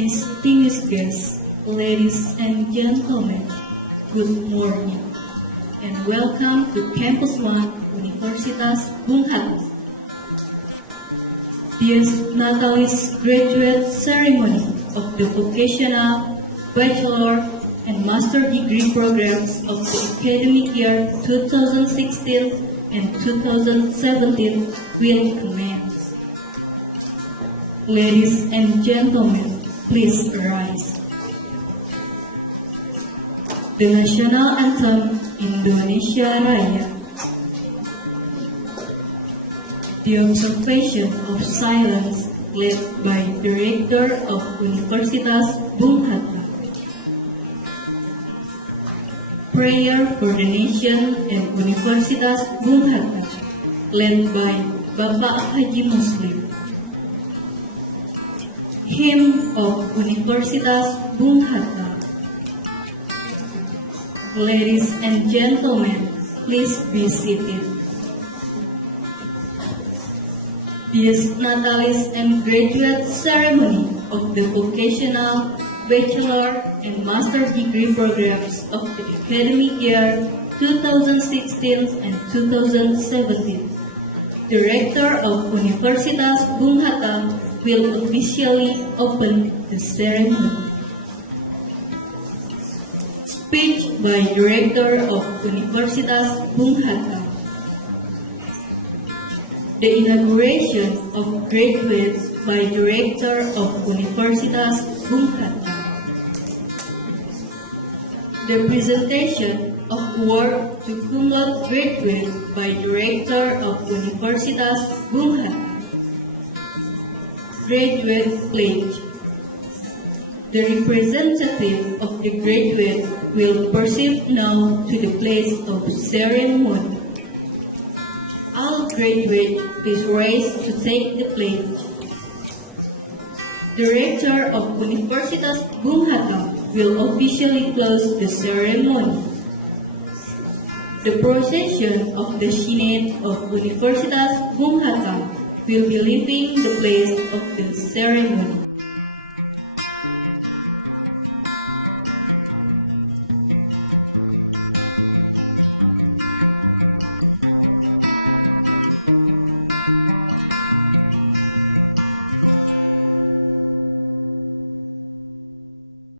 Distinguished guests, ladies and gentlemen, good morning and welcome to Campus 1 Universitas Bung Hatta. This Natalis graduate ceremony of the vocational, bachelor, and master degree programs of the academic year 2016 and 2017 will commence. Ladies and gentlemen, please rise. The National Anthem Indonesia Raya. The observation of silence led by Director of Universitas Bung Hatta. Prayer for the Nation and Universitas Bung Hatta, led by Bapak Haji Muslim. Hymn of Universitas Bung Hatta. Ladies and gentlemen, please be seated. This Natalis and graduate ceremony of the vocational, bachelor, and master degree programs of the academic year 2016 and 2017. Director of Universitas Bung Hatta will officially open the ceremony. Speech by Director of Universitas Bung Hatta. The inauguration of graduates by Director of Universitas Bung Hatta. The presentation of award to cum laude graduate by Director of Universitas Bung Hatta. Graduate pledge. The representative of the graduate will proceed now to the place of ceremony. All graduates please rise to take the pledge. Director of Universitas Bung Hatta will officially close the ceremony. The procession of the Senate of Universitas Bung Hatta will be leaving the place of the ceremony.